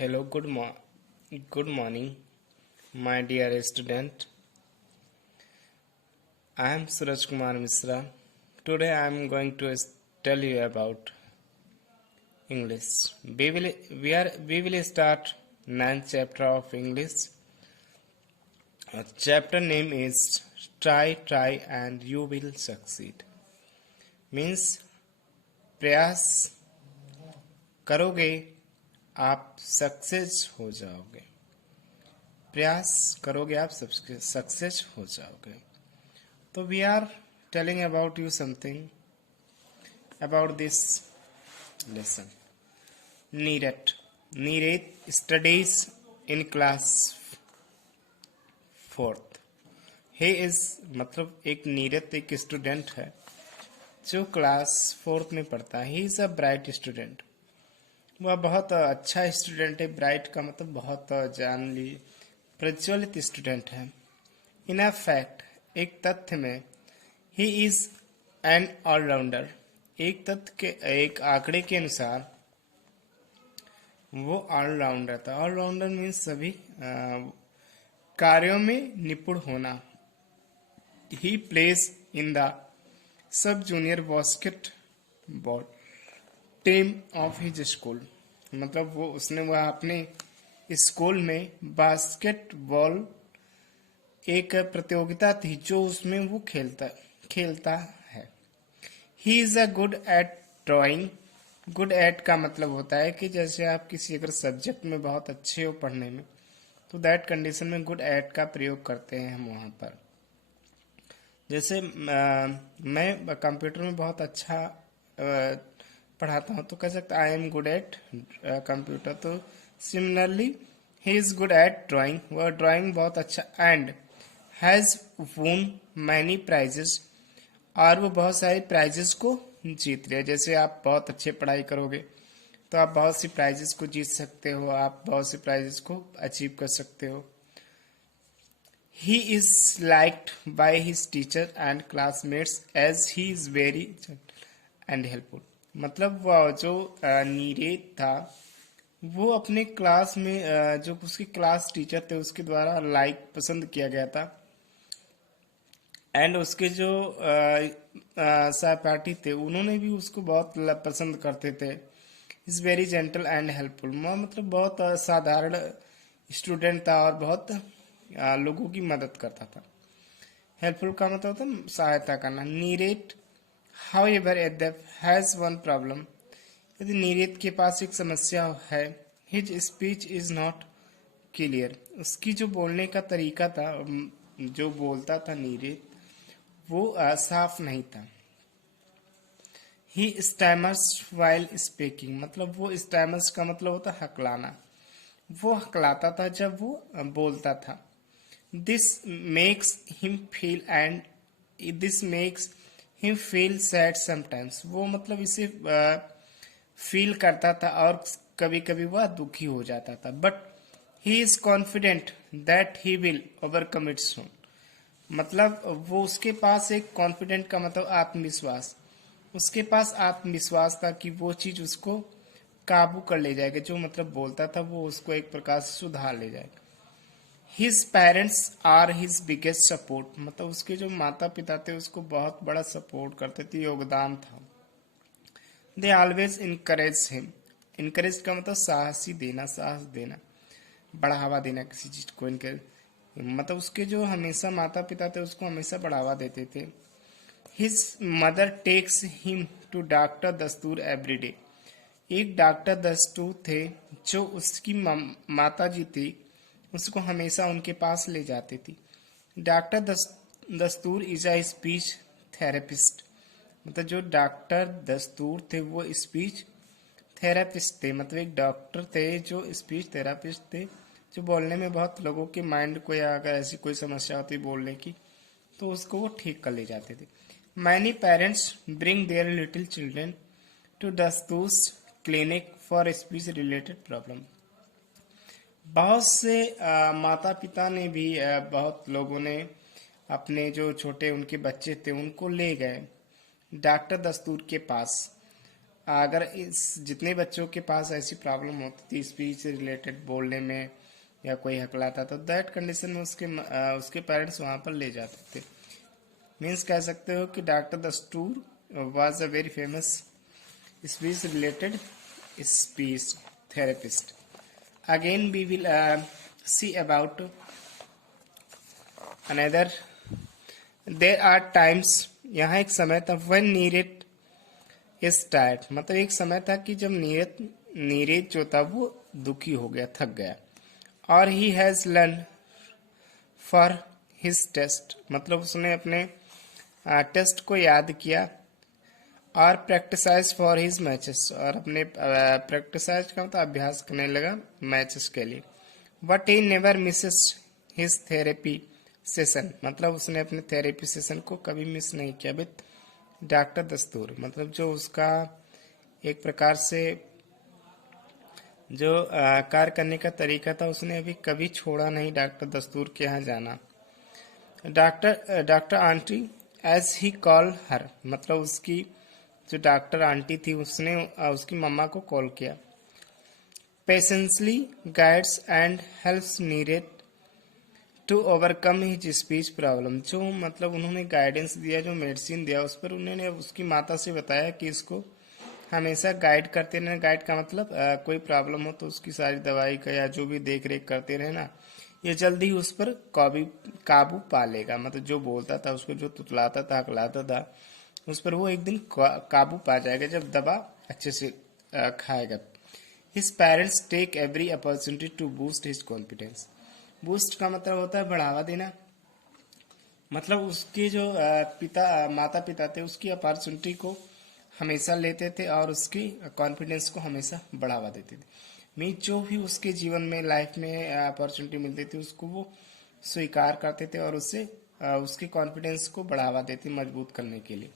Hello, good morning, my dear student. I am Suraj Kumar Misra. Today I am going to tell you about English. We will start ninth chapter of English. Chapter name is Try and you will succeed. Means प्रयास करोगे आप success हो जाओगे. प्रयास करोगे आप success हो जाओगे. तो we are telling about you something about this lesson. Neeraj studies in class 4th. He is मतलब एक नीरज एक स्टूडेंट है जो क्लास 4th में पढ़ता है. He is a bright student. वह बहुत अच्छा स्टूडेंट है. ब्राइट का मतलब बहुत जान ली प्रज्वलित स्टूडेंट है. इन अ फैक्ट एक तथ्य में ही इज एन ऑलराउंडर. एक आंकड़े के अनुसार वो ऑलराउंडर था. ऑलराउंडर मीन्स सभी कार्यों में निपुण होना. He placed in the sub junior basketball team of his school. मतलब वह अपने स्कूल में बास्केटबॉल एक प्रतियोगिता थी जो उसमें वो खेलता है. He is a good at drawing. Good at का मतलब होता है कि जैसे आप किसी अगर सब्जेक्ट में बहुत अच्छे हो पढ़ने में तो दैट कंडीशन में गुड एट का प्रयोग करते हैं हम वहाँ पर. जैसे मैं कंप्यूटर में बहुत अच्छा पढ़ाता हूँ तो कह सकते I am good at computer. तो similarly he is good at drawing. वह ड्राइंग बहुत अच्छा and has won many prizes. और वो बहुत सारे प्राइजेस को जीत लिया. जैसे आप बहुत अच्छे पढ़ाई करोगे तो आप बहुत सी प्राइजेस को जीत सकते हो. आप बहुत सी प्राइजेस को अचीव कर सकते हो. He is liked by his teacher and classmates as he is very gentle and helpful. मतलब वह जो नीरज था वो अपने क्लास में जो उसके क्लास टीचर थे उसके द्वारा पसंद किया गया था. एंड उसके जो सहपाठी थे उन्होंने भी उसको बहुत पसंद करते थे. Is very gentle and helpful. मतलब बहुत साधारण स्टूडेंट था और बहुत लोगों की मदद करता था. हेल्पफुल का मतलब होता सहायता करना. Neeraj however has one problem. यदि नीरज के पास एक समस्या है. His speech is not clear. उसकी जो बोलने का तरीका था जो बोलता था नीरज वो साफ नहीं था. ही स्टैमर्स वाइल स्पीकिंग. मतलब वो स्टैमर्स का मतलब होता हकलाना. वो हकलाता था जब वो बोलता था. This makes him feel sad sometimes. वो मतलब इसे फील करता था और कभी कभी वह दुखी हो जाता था. But he is confident that he will overcome it soon. मतलब वो उसके पास एक कॉन्फिडेंट का मतलब आत्मविश्वास. उसके पास आत्मविश्वास था कि वो चीज उसको काबू कर ले जाएगा. जो मतलब बोलता था वो उसको एक प्रकार से सुधार ले जाएगा. His parents are his biggest support. मतलब उसके जो माता पिता थे उसको बहुत बड़ा सपोर्ट करते थे, योगदान था. They always encourage him. Encourage का मतलब साहसी देना, साहस देना, बढ़ावा देना किसी चीज को. मतलब उसके जो हमेशा माता पिता थे उसको हमेशा बढ़ावा देते थे. His mother takes him to doctor Dastur every day. एक डॉक्टर दस्तूर थे जो उसकी माता जी थी उसको हमेशा उनके पास ले जाती थी. डॉक्टर दस्तूर इज अ स्पीच थेरेपिस्ट. मतलब जो डॉक्टर दस्तूर थे वो स्पीच थेरेपिस्ट थे. मतलब एक डॉक्टर थे जो स्पीच थेरेपिस्ट थे जो बोलने में बहुत लोगों के माइंड को या अगर ऐसी कोई समस्या होती बोलने की तो उसको वो ठीक कर ले जाते थे. Many parents bring their little children to Dastur clinic for speech related problem. बहुत से माता पिता ने भी बहुत लोगों ने अपने जो छोटे उनके बच्चे थे उनको ले गए डॉक्टर दस्तूर के पास अगर इस जितने बच्चों के पास ऐसी प्रॉब्लम होती थी स्पीच से रिलेटेड बोलने में या कोई हकलाता तो दैट कंडीशन में उसके पेरेंट्स वहां पर ले जाते थे। मीन्स कह सकते हो कि डॉक्टर दस्तूर was a very famous speech related speech therapist. Again we will see about another. There are times, यहाँ एक समय था when नीरज is tired, मतलब एक समय था कि जब नीरज जो था वो दुखी हो गया, थक गया। और he has learned for his test, मतलब उसने अपने टेस्ट को याद किया। और प्रैक्टिसाइज फॉर हिज मैचेस, और अपने प्रैक्टिसाइज का मतलब अभ्यास करने लगा मैचेस के लिए। But he never Mrs his therapy session, मतलब उसने अपने थेरेपी सेशन को कभी मिस नहीं किया विद डॉक्टर दस्तूर, मतलब जो उसका एक प्रकार से जो कार्य करने का तरीका था उसने अभी कभी छोड़ा नहीं डॉक्टर दस्तूर के यहाँ जाना। Doctor aunty as he call her, मतलब उसकी जो डॉक्टर आंटी थी उसने उसकी मम्मा को कॉल किया। Patiently guides and helps Neeraj to overcome his speech problem, जो मतलब उन्होंने गाइडेंस दिया, जो मेडिसिन दिया उस पर उन्होंने उसकी माता से बताया कि इसको हमेशा गाइड करते रहना। गाइड का मतलब कोई प्रॉब्लम हो तो उसकी सारी दवाई का या जो भी देख रेख करते रहना, ये जल्दी ही उस पर काबू पा लेगा। मतलब जो बोलता था उसको, जो तुतलाता था हकलाता था उस पर वो एक दिन काबू पा जाएगा जब दवा अच्छे से खाएगा। His parents take every opportunity to boost his confidence. Boost का मतलब होता है बढ़ावा देना, मतलब उसके जो माता पिता थे उसकी अपॉर्चुनिटी को हमेशा लेते थे और उसकी कॉन्फिडेंस को हमेशा बढ़ावा देते थे। मीन जो भी उसके जीवन में लाइफ में अपॉर्चुनिटी मिलती थी उसको वो स्वीकार करते थे और उससे उसके कॉन्फिडेंस को बढ़ावा देते, मजबूत करने के लिए।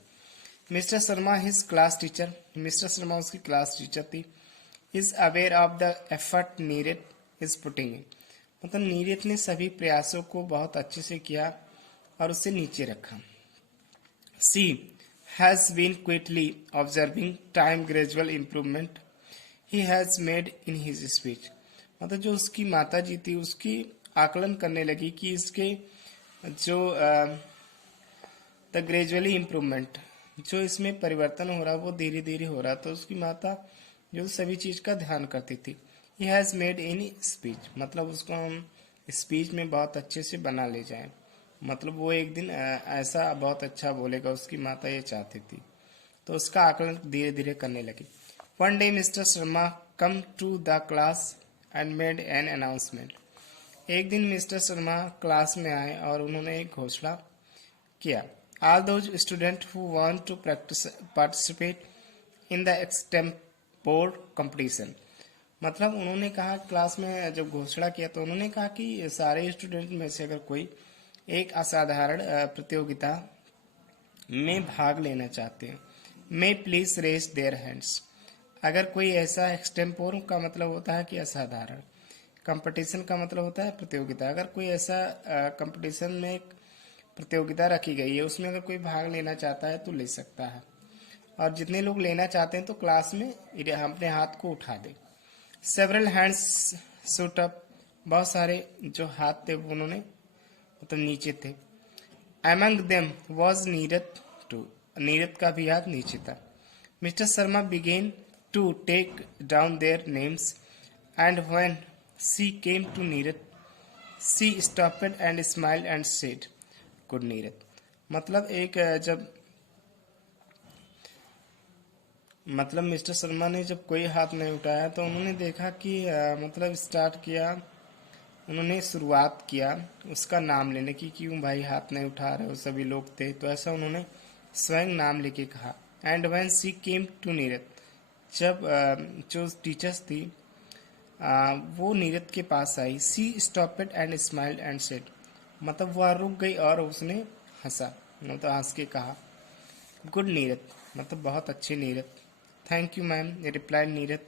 Mister Sharma his class teacher, mister Sharma उसकी क्लास टीचर थी। Is aware of the effort Neeraj is putting, मतलब नीरज ने सभी प्रयासों को बहुत अच्छे से किया और उसे नीचे रखा। She has been quickly observing time gradual improvement he has made in his speech, मतलब जो उसकी माता जी थी उसकी आकलन करने लगी कि इसके जो द ग्रेजुअली इम्प्रूवमेंट, जो इसमें परिवर्तन हो रहा वो धीरे धीरे हो रहा। तो उसकी माता जो सभी चीज का ध्यान करती थी। ही हैज मेड इन स्पीच, मतलब उसको हम स्पीच में बहुत अच्छे से बना ले जाएं, मतलब वो एक दिन ऐसा बहुत अच्छा बोलेगा, उसकी माता ये चाहती थी। तो उसका आकलन धीरे धीरे करने लगी। One day mister Sharma come to the class and made an announcement, एक दिन मिस्टर शर्मा क्लास में आए और उन्होंने एक घोषणा किया। All those students who want to participate in the extempore competition, मतलब उन्होंने कहा क्लास में जब घोषणा किया तो उन्होंने कहा कि सारे स्टूडेंट में से अगर कोई एक असाधारण प्रतियोगिता में भाग लेना चाहते हैं, may please raise their hands. अगर कोई ऐसा एक्सटेम्पोर का मतलब होता है कि असाधारण, कंपटीशन का मतलब होता है प्रतियोगिता, अगर कोई ऐसा कंपटीशन में प्रतियोगिता रखी गई है उसमें अगर कोई भाग लेना चाहता है तो ले सकता है। और जितने लोग लेना चाहते हैं तो क्लास में अपने हाथ को उठा दे। सेवरल हैंड्स शूट अप, बहुत सारे जो हाथ थे वो उन्होंने मतलब नीचे थे। Among them was Neeraj too, Neeraj का भी हाथ नीचे था। Mister Sharma began to take down their names and when she came to Neeraj she stopped and smiled and said good Neeraj, मतलब एक जब मतलब मिस्टर शर्मा ने जब कोई हाथ नहीं उठाया तो उन्होंने देखा कि मतलब स्टार्ट किया, उन्होंने शुरुआत किया उसका नाम लेने की, क्यों भाई हाथ नहीं उठा रहे हो, सभी लोग थे तो ऐसा उन्होंने स्वयं नाम लेके कहा। And when she came to Neeraj, जब जो टीचर्स थी वो नीरज के पास आई। She stopped and smiled and said, मतलब वह रुक गई और उसने हंसा, मतलब हंस के कहा गुड नीरज, मतलब बहुत अच्छे Neeraj. Thank you ma'am, reply Neeraj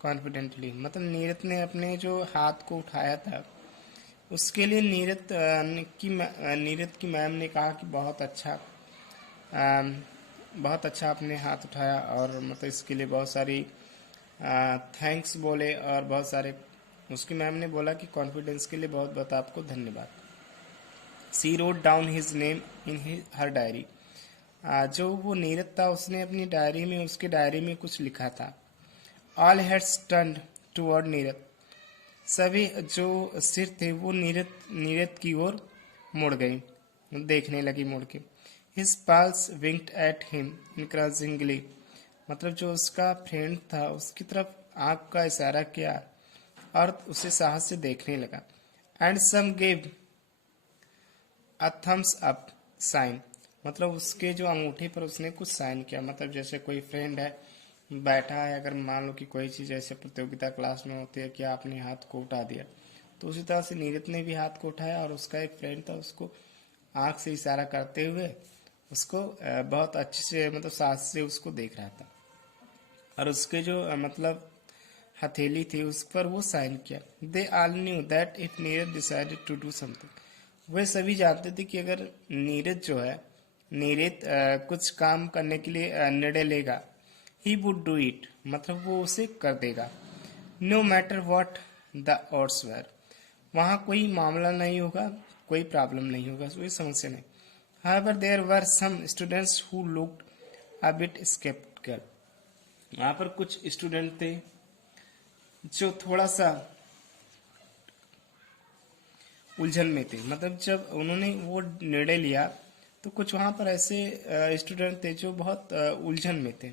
confidently, मतलब नीरज ने अपने जो हाथ को उठाया था उसके लिए नीरज की मैम ने कहा कि बहुत अच्छा, बहुत अच्छा आपने हाथ उठाया और मतलब इसके लिए बहुत सारी थैंक्स बोले और बहुत सारे उसकी मैम ने बोला कि कॉन्फिडेंस के लिए बहुत बहुत आपको धन्यवाद। She wrote down his name in her diary. जो वो नीरज था उसने अपनी डायरी में उसके डायरी में कुछ लिखा था। All heads turned toward Neeraj. सभी जो सिर थे वो नीरज नीरज की ओर मुड़ गई, देखने लगी मुड़ के। His pals winked at him encouragingly. मतलब जो उसका फ्रेंड था उसकी तरफ आंख का इशारा किया और उसे साहस से देखने लगा। And some gave a thumbs up sign. मतलब उसके जो अंगूठे पर उसने कुछ साइन किया, मतलब जैसे कोई फ्रेंड है बैठा है, अगर मान लो कि कोई चीज़ ऐसे प्रतियोगिता क्लास में होती है कि आपने हाथ को उठा दिया, तो उसी तरह से नीरज ने भी हाथ को उठाया और उसका एक फ्रेंड था उसको आंख से इशारा करते हुए उसको बहुत अच्छे से मतलब साहस से उसको देख रहा था और उसके जो मतलब हथेली थी उस पर वो साइन किया। They all knew that if Neeraj decided to do something. वे सभी जानते थे कि अगर नीरज जो है नीरज कुछ काम करने के लिए निर्णय लेगा, ही वुड डू इट, मतलब वो उसे कर देगा। No matter what the odds were. वहाँ कोई मामला नहीं होगा, कोई प्रॉब्लम नहीं होगा, कोई समस्या नहीं। However, there were some students who looked a bit skeptical. वहाँ पर कुछ स्टूडेंट थे जो थोड़ा सा उलझन में थे। मतलब जब उन्होंने वो निर्णय लिया तो कुछ वहाँ पर ऐसे स्टूडेंट थे जो बहुत उलझन में थे।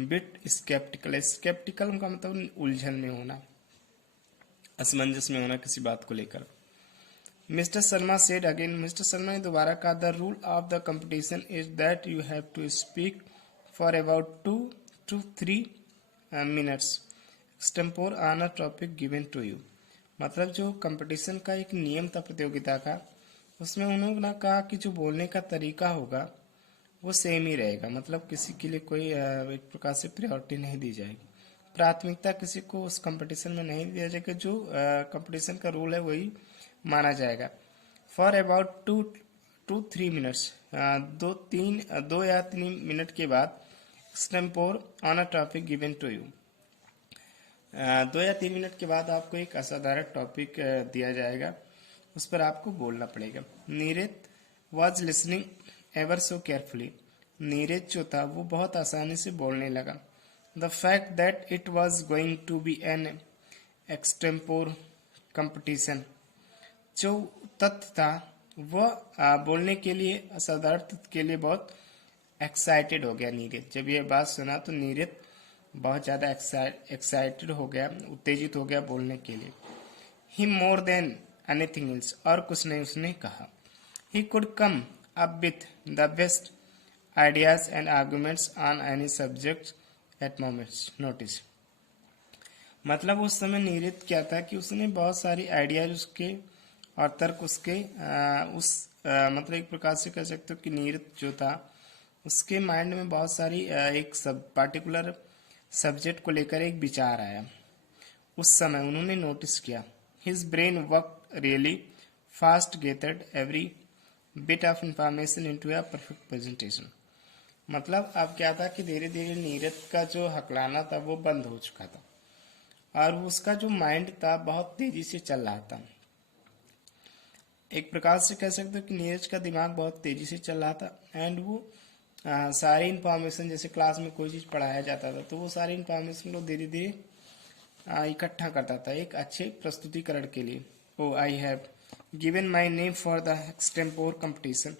बिट स्केप्टिकल, स्केप्टिकल का मतलब उलझन में होना, असमंजस में होना किसी बात को लेकर। Mister Sharma said again, mister Sharma ने दोबारा कहा, the rule of the competition is that you have to speak for about 2 to 3 minutes extempore on a topic given to you. मतलब जो कंपटीशन का एक नियम था प्रतियोगिता का, उसमें उन्होंने कहा कि जो बोलने का तरीका होगा वो सेम ही रहेगा। मतलब किसी के लिए कोई एक प्रकार से प्रायोरिटी नहीं दी जाएगी, प्राथमिकता किसी को उस कंपटीशन में नहीं दिया जाएगा। जो कंपटीशन का रूल है वही माना जाएगा। फॉर अबाउट 2-3 मिनट्स, 2 या 3 मिनट के बाद extempore on a topic given to you. 2 या 3 मिनट के बाद आपको एक असाधारण टॉपिक दिया जाएगा, उस पर आपको बोलना पड़ेगा। Neeraj was listening ever so carefully. Neeraj जो था वो बहुत आसानी से बोलने लगा। The fact that it was going to be an extempore competition, जो तथ्य था वह बोलने के लिए असाधारण तथ्य के लिए बहुत एक्साइटेड हो गया नीरज। जब ये बात सुना तो नीरज बहुत ज़्यादा एक्साइटेड हो गया, उत्तेजित हो गया बोलने के लिए। ही मोर देन एनीथिंग एल्स, और कुछ नहीं उसने कहा। He could come up with the best ideas and arguments on any subject at moments notice. मतलब उस समय नीरज क्या था कि उसने बहुत सारी आइडियाज उसके और तर्क उसके मतलब एक प्रकार से कह सकते हो कि नीरज जो था उसके माइंड में बहुत सारी एक सब पार्टिकुलर सब्जेक्ट को लेकर एक विचार आया। उस समय उन्होंने नोटिस किया। His brain work really fast, gathered every bit of information into a perfect presentation. मतलब अब क्या था कि धीरे धीरे नीरज का जो हकलाना था वो बंद हो चुका था और उसका जो माइंड था बहुत तेजी से चल रहा था। एक प्रकार से कह सकते हो कि नीरज का दिमाग बहुत तेजी से चल रहा था एंड वो सारी इंफॉर्मेशन, जैसे क्लास में कोई चीज़ पढ़ाया जाता था तो वो सारी इंफॉर्मेशन को धीरे धीरे इकट्ठा करता था एक अच्छे प्रस्तुतिकरण के लिए। Oh I have given my name for the extempore competition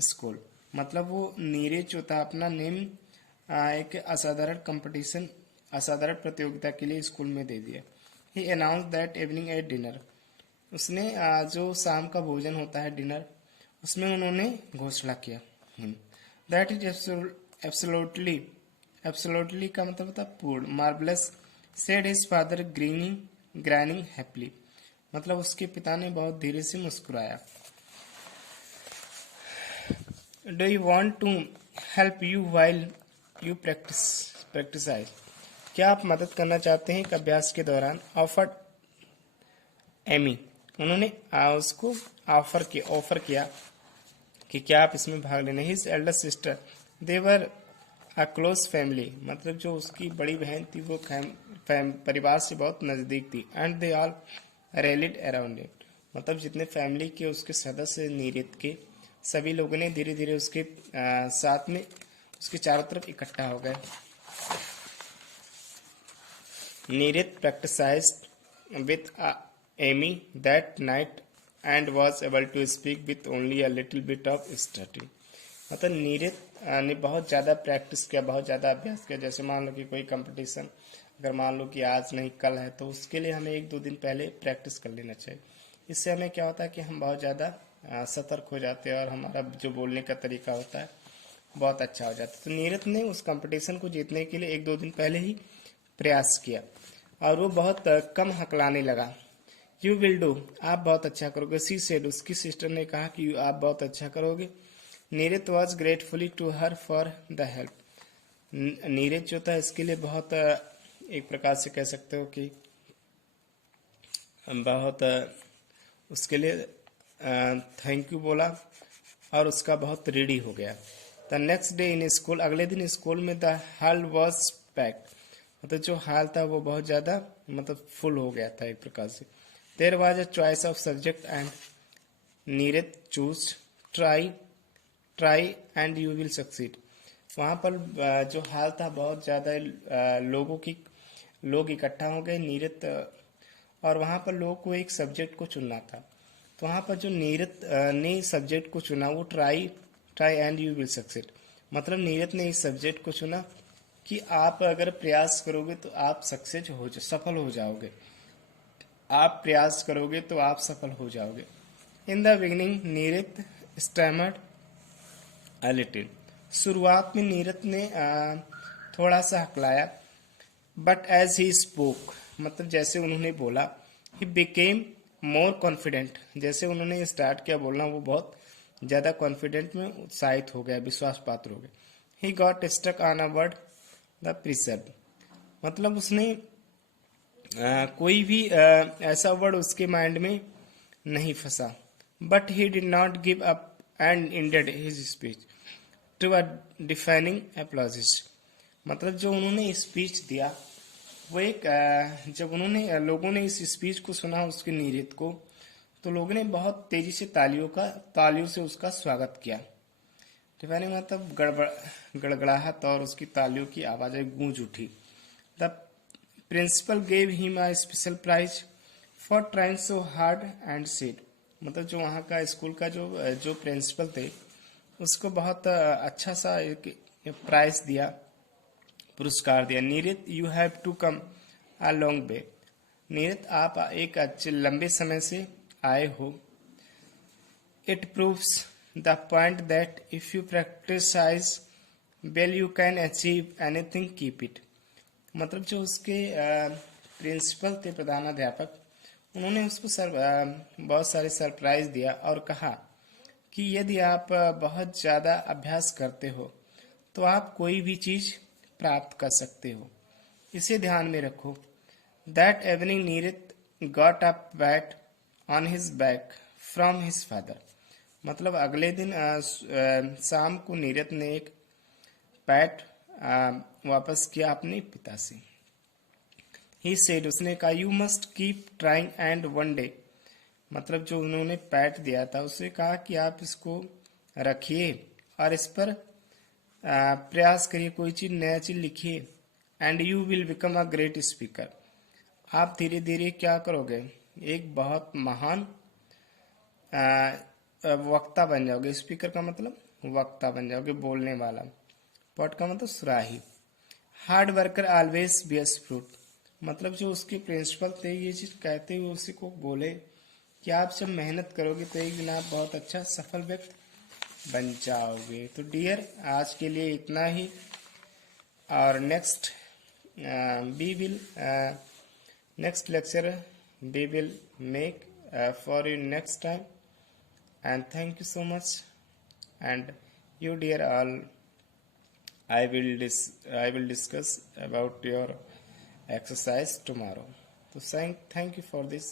school. मतलब वो नीरज जो था अपना नेम एक असाधारण कंपटीशन, असाधारण प्रतियोगिता के लिए स्कूल में दे दिया। He announced that evening at dinner. उसने जो शाम का भोजन होता है डिनर, उसमें उन्होंने घोषणा किया दैट इज एब्सोल्युटली, एब्सोल्युटली का मतलब होता है पूर्ण, marvellous, said his father grinning happily. मतलब उसके पिता ने बहुत धीरे से मुस्कुराया। Do you want to help you while you practise? क्या आप मदद करना चाहते हैं एक अभ्यास के दौरान? ऑफर्ड एमी। उन्होंने उसको ऑफर किया कि क्या आप इसमें भाग लेना। His elder sister they were a close family, मतलब जो उसकी बड़ी बहन थी वो परिवार से बहुत नज़दीक थी। And they all rallied around it, मतलब जितने फैमिली के उसके सदस्य नीरद के, सभी लोगों ने धीरे धीरे उसके साथ में उसके चारों तरफ इकट्ठा हो गए। Nirad practised with Amy that night and was able to speak with only a little bit of stuttering, मतलब नीरज ने बहुत ज़्यादा प्रैक्टिस किया, बहुत ज़्यादा अभ्यास किया। जैसे मान लो कि कोई कंपटीशन अगर मान लो कि आज नहीं कल है, तो उसके लिए हमें 1-2 दिन पहले प्रैक्टिस कर लेना चाहिए। इससे हमें क्या होता है कि हम बहुत ज़्यादा सतर्क हो जाते हैं और हमारा जो बोलने का तरीका होता है बहुत अच्छा हो जाता है। तो नीरज ने उस कंपटीशन को जीतने के लिए 1-2 दिन पहले ही प्रयास किया और वो बहुत कम हकलाने लगा। यू विल डू, आप बहुत अच्छा करोगे। सी सेड, उसकी सिस्टर ने कहा कि आप बहुत अच्छा करोगे। Neeraj was gratefully to her for the help, Neeraj जो था इसके लिए बहुत एक प्रकार से कह सकते हो कि बहुत उसके लिए थैंक यू बोला और उसका बहुत रेडी हो गया। The next day in school, अगले दिन स्कूल में द हॉल वॉज पैक्ड, मतलब जो हॉल था वो बहुत ज़्यादा मतलब फुल हो गया था एक प्रकार से। There was a choice of subject and Neeraj choose try try and you will succeed. वहाँ पर जो हाल था बहुत ज़्यादा लोग इकट्ठा हो गए नीरज, और वहाँ पर लोगों को एक सब्जेक्ट को चुनना था। तो वहाँ पर जो नीरज ने सब्जेक्ट को चुना वो try try and you will succeed, मतलब नीरज ने इस सब्जेक्ट को चुना कि आप अगर प्रयास करोगे तो आप सफल हो जाओगे, आप प्रयास करोगे तो आप सफल हो जाओगे। In the beginning Neeraj stammered a little, शुरुआत में नीरज ने थोड़ा सा हकलाया। बट एज ही स्पोक, मतलब जैसे उन्होंने बोला, ही बिकेम मोर कॉन्फिडेंट, जैसे उन्होंने स्टार्ट किया बोलना वो बहुत ज़्यादा कॉन्फिडेंट में उत्साहित हो गया, विश्वास पात्र हो गया। He got stuck on a word the preserve, मतलब उसने कोई भी ऐसा वर्ड उसके माइंड में नहीं फंसा। But he did not give up and ended his speech to a defining apologies, मतलब जो उन्होंने स्पीच दिया वो एक जब उन्होंने लोगों ने इस स्पीच को सुना उसके नीरज को, तो लोगों ने बहुत तेजी से तालियों से उसका स्वागत किया। डिफाइनिंग मतलब गड़गड़ाहट और उसकी तालियों की आवाज़ें गूंज उठी। The principal gave him a special prize for trying so hard and said, मतलब जो वहाँ का स्कूल का जो प्रिंसिपल थे उसको बहुत अच्छा सा एक प्राइज दिया, पुरस्कार दिया। Neeraj you have to come a long way, Neeraj आप एक अच्छे लंबे समय से आए हो। It proves the point that if you practise well you can achieve anything, keep it, मतलब जो उसके प्रिंसिपल थे प्रधानाध्यापक, उन्होंने उसको बहुत सारे सरप्राइज दिया और कहा कि यदि आप बहुत ज़्यादा अभ्यास करते हो तो आप कोई भी चीज़ प्राप्त कर सकते हो, इसे ध्यान में रखो। That evening Neeraj got a PAT on his back from his father, मतलब अगले दिन शाम को नीरज ने एक पैट वापस किया अपने पिता से। ही सेड, उसने कहा, you must keep trying and one day, मतलब जो उन्होंने पैट दिया था उससे कहा कि आप इसको रखिए और इस पर प्रयास करिए, कोई चीज़ नया चीज़ लिखिए। And you will become a great speaker, आप धीरे धीरे क्या करोगे, एक बहुत महान वक्ता बन जाओगे। स्पीकर का मतलब वक्ता बन जाओगे, बोलने वाला। पॉट का मतलब सुराही। Hard worker always bears fruit, मतलब जो उसके प्रिंसिपल थे ये चीज़ कहते हुए उसी को बोले कि आप जब मेहनत करोगे तो एक दिन आप बहुत अच्छा सफल व्यक्ति बन जाओगे। तो डियर आज के लिए इतना ही, और next we will next lecture we will make for you next time, and thank you so much. And you dear all, I will discuss about your exercise tomorrow. So thank you for this.